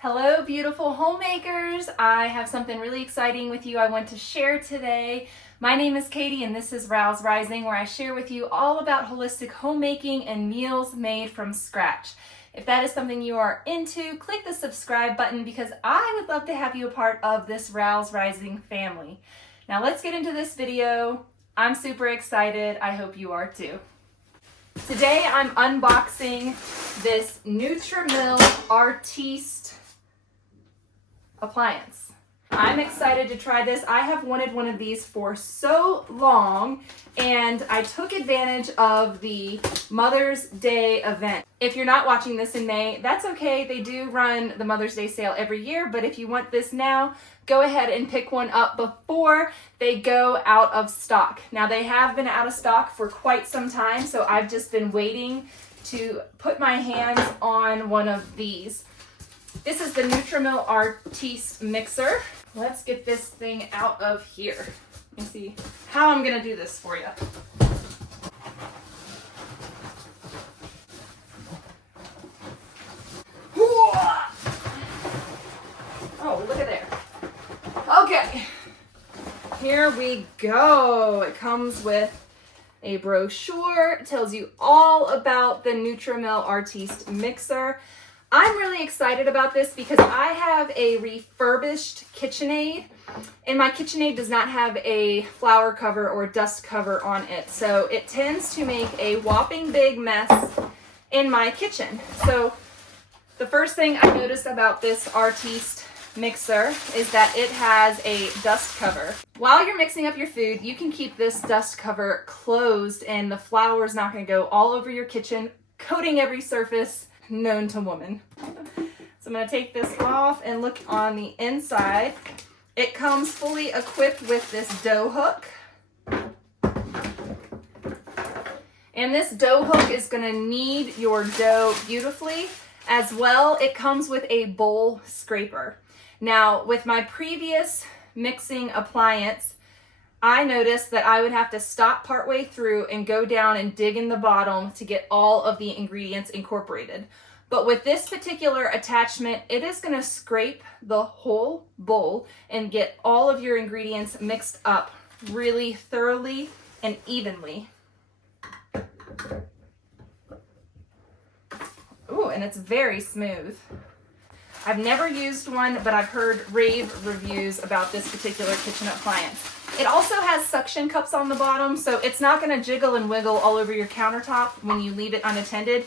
Hello, beautiful homemakers. I have something really exciting with you I want to share today. My name is Katie and this is Rowe's Rising, where I share with you all about holistic homemaking and meals made from scratch. If that is something you are into, click the subscribe button because I would love to have you a part of this Rowe's Rising family. Now let's get into this video. I'm super excited. I hope you are too. Today I'm unboxing this Nutrimill Artiste appliance. I'm excited to try this. I have wanted one of these for so long, and I took advantage of the Mother's Day event. If you're not watching this in May, that's okay. They do run the Mother's Day sale every year, but if you want this now, go ahead and pick one up before they go out of stock. Now, they have been out of stock for quite some time, so I've just been waiting to put my hands on one of these. This is the Nutrimill Artiste mixer. Let's get this thing out of here. Let me see how I'm gonna do this for you. Oh, look at there. Okay, here we go. It comes with a brochure. It tells you all about the Nutrimill Artiste mixer. I'm really excited about this because I have a refurbished KitchenAid, and my KitchenAid does not have a flour cover or dust cover on it. So it tends to make a whopping big mess in my kitchen. So the first thing I noticed about this Artiste mixer is that it has a dust cover. While you're mixing up your food, you can keep this dust cover closed and the flour is not going to go all over your kitchen, coating every surface known to woman. So I'm going to take this off and look on the inside. It comes fully equipped with this dough hook. And this dough hook is going to knead your dough beautifully. As well, it comes with a bowl scraper. Now, with my previous mixing appliance, I noticed that I would have to stop partway through and go down and dig in the bottom to get all of the ingredients incorporated. But with this particular attachment, it is going to scrape the whole bowl and get all of your ingredients mixed up really thoroughly and evenly. Ooh, and it's very smooth. I've never used one, but I've heard rave reviews about this particular kitchen appliance. It also has suction cups on the bottom, so it's not going to jiggle and wiggle all over your countertop when you leave it unattended.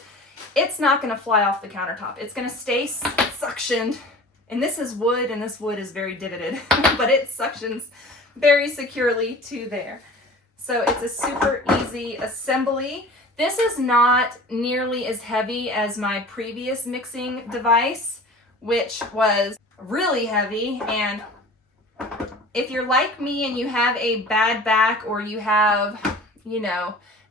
It's not going to fly off the countertop. It's going to stay suctioned. And this is wood, and this wood is very divoted, but it suctions very securely to there. So it's a super easy assembly. This is not nearly as heavy as my previous mixing device, which was really heavy. And if you're like me and you have a bad back, or you have,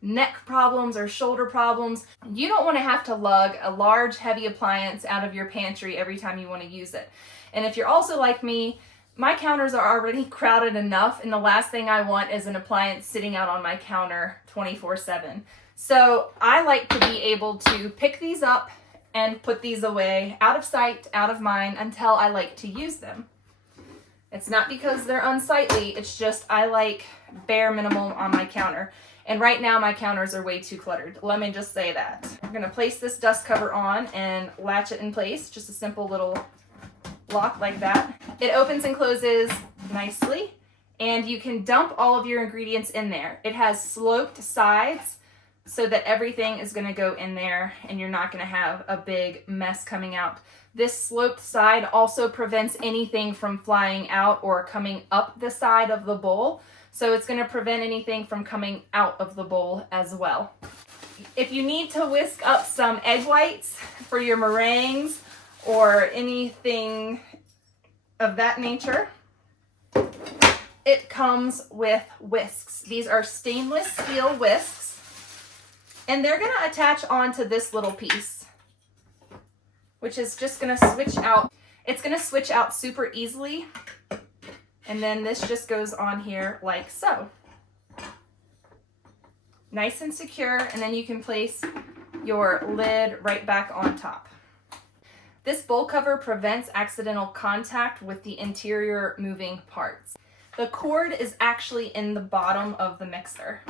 neck problems or shoulder problems, you don't want to have to lug a large heavy appliance out of your pantry every time you want to use it. And if you're also like me, my counters are already crowded enough, and the last thing I want is an appliance sitting out on my counter 24/7. So I like to be able to pick these up and put these away, out of sight, out of mind, until I like to use them. It's not because they're unsightly, it's just I like bare minimum on my counter. And right now my counters are way too cluttered. Let me just say that. I'm gonna place this dust cover on and latch it in place, just a simple little lock like that. It opens and closes nicely, and you can dump all of your ingredients in there. It has sloped sides so that everything is gonna go in there and you're not gonna have a big mess coming out. This sloped side also prevents anything from flying out or coming up the side of the bowl. So it's gonna prevent anything from coming out of the bowl as well. If you need to whisk up some egg whites for your meringues or anything of that nature, it comes with whisks. These are stainless steel whisks, and they're gonna attach onto this little piece, which is just gonna switch out. It's gonna switch out super easily. And then this just goes on here like so. Nice and secure, and then you can place your lid right back on top. This bowl cover prevents accidental contact with the interior moving parts. The cord is actually in the bottom of the mixer.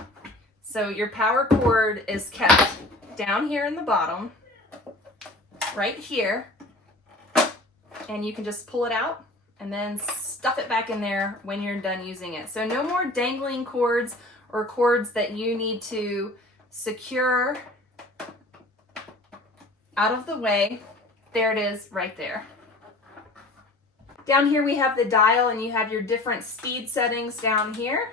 So your power cord is kept down here in the bottom, right here, and you can just pull it out and then stuff it back in there when you're done using it. So no more dangling cords or cords that you need to secure out of the way. There it is right there. Down here we have the dial, and you have your different speed settings down here,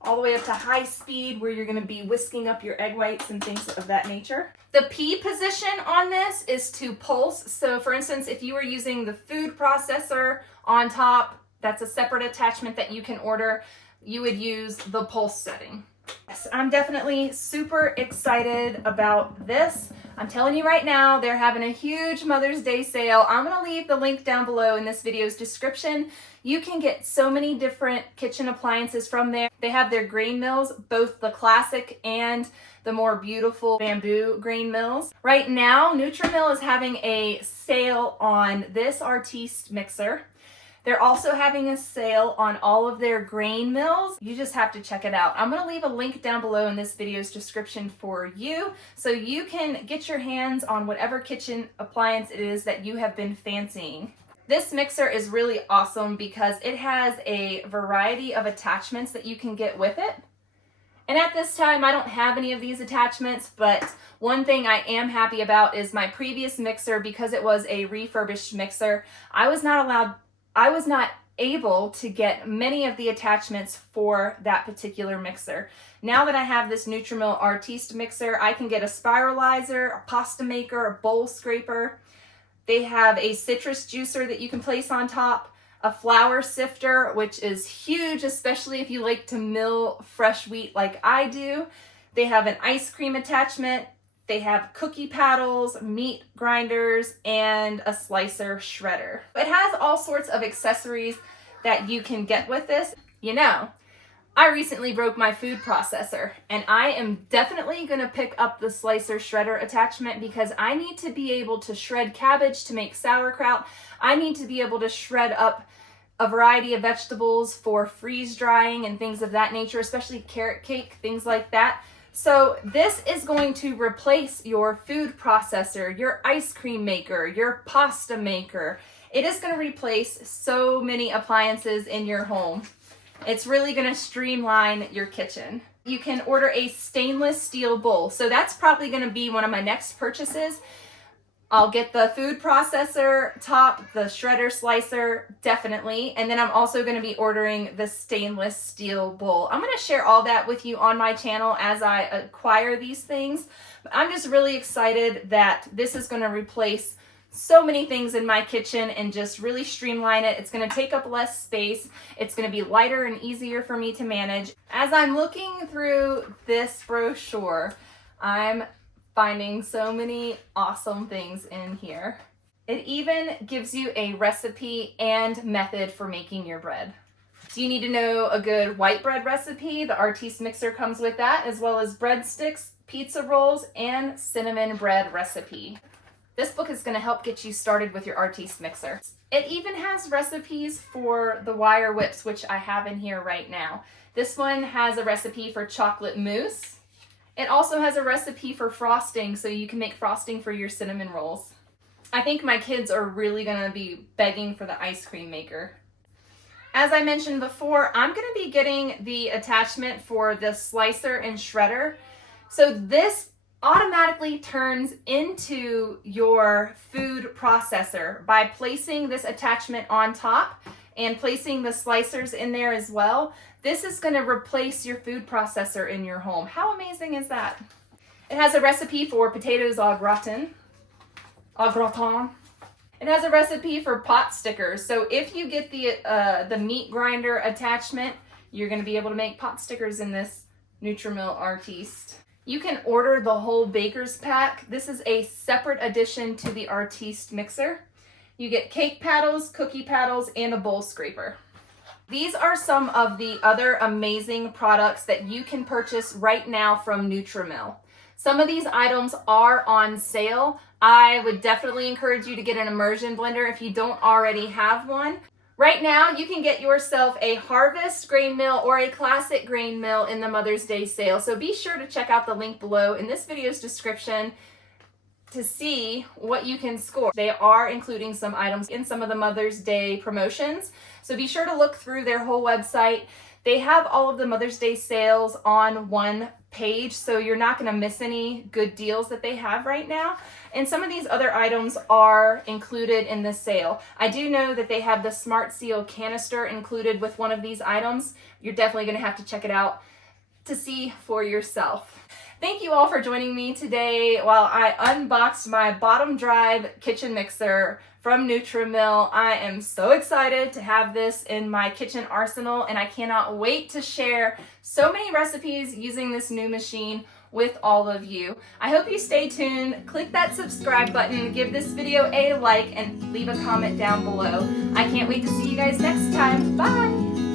all the way up to high speed where you're going to be whisking up your egg whites and things of that nature. The P position on this is to pulse. So for instance, if you were using the food processor on top, that's a separate attachment that you can order. You would use the pulse setting. Yes, I'm definitely super excited about this. I'm telling you right now, they're having a huge Mother's Day sale. I'm gonna leave the link down below in this video's description. You can get so many different kitchen appliances from there. They have their grain mills, both the classic and the more beautiful bamboo grain mills. Right now, Nutrimill is having a sale on this Artiste mixer. They're also having a sale on all of their grain mills. You just have to check it out. I'm gonna leave a link down below in this video's description for you, so you can get your hands on whatever kitchen appliance it is that you have been fancying. This mixer is really awesome because it has a variety of attachments that you can get with it. And at this time, I don't have any of these attachments, but one thing I am happy about is my previous mixer, because it was a refurbished mixer, I was not able to get many of the attachments for that particular mixer. Now that I have this Nutrimill Artiste mixer, I can get a spiralizer, a pasta maker, a bowl scraper. They have a citrus juicer that you can place on top, a flour sifter, which is huge, especially if you like to mill fresh wheat like I do. They have an ice cream attachment. They have cookie paddles, meat grinders, and a slicer shredder. It has all sorts of accessories that you can get with this. You know, I recently broke my food processor, and I am definitely gonna pick up the slicer shredder attachment because I need to be able to shred cabbage to make sauerkraut. I need to be able to shred up a variety of vegetables for freeze drying and things of that nature, especially carrot cake, things like that. So this is going to replace your food processor, your ice cream maker, your pasta maker. It is going to replace so many appliances in your home. It's really going to streamline your kitchen. You can order a stainless steel bowl. So that's probably going to be one of my next purchases. I'll get the food processor top, the shredder slicer, definitely. And then I'm also going to be ordering the stainless steel bowl. I'm going to share all that with you on my channel as I acquire these things. But I'm just really excited that this is going to replace so many things in my kitchen and just really streamline it. It's going to take up less space. It's going to be lighter and easier for me to manage. As I'm looking through this brochure, I'm finding so many awesome things in here. It even gives you a recipe and method for making your bread. Do you need to know a good white bread recipe? The Artiste mixer comes with that, as well as breadsticks, pizza rolls, and cinnamon bread recipe. This book is going to help get you started with your Artiste mixer. It even has recipes for the wire whips, which I have in here right now. This one has a recipe for chocolate mousse. It also has a recipe for frosting, so you can make frosting for your cinnamon rolls. I think my kids are really gonna be begging for the ice cream maker. As I mentioned before, I'm gonna be getting the attachment for the slicer and shredder. So this automatically turns into your food processor by placing this attachment on top and placing the slicers in there as well. This is going to replace your food processor in your home. How amazing is that? It has a recipe for potatoes au gratin. It has a recipe for pot stickers. So if you get the meat grinder attachment, you're going to be able to make pot stickers in this Nutrimill Artiste. You can order the whole baker's pack. This is a separate addition to the Artiste mixer. You get cake paddles, cookie paddles, and a bowl scraper. These are some of the other amazing products that you can purchase right now from Nutrimill. Some of these items are on sale, I would definitely encourage you to get an immersion blender if you don't already have one. Right now, you can get yourself a Harvest grain mill or a classic grain mill in the Mother's Day sale. So be sure to check out the link below in this video's description to see what you can score. They are including some items in some of the Mother's Day promotions. So be sure to look through their whole website. They have all of the Mother's Day sales on one page, so you're not going to miss any good deals that they have right now. And some of these other items are included in this sale. I do know that they have the Smart Seal canister included with one of these items. You're definitely going to have to check it out to see for yourself. Thank you all for joining me today while I unboxed my bottom drive kitchen mixer from Nutrimill. I am so excited to have this in my kitchen arsenal, and I cannot wait to share so many recipes using this new machine with all of you. I hope you stay tuned, click that subscribe button, give this video a like, and leave a comment down below. I can't wait to see you guys next time. Bye!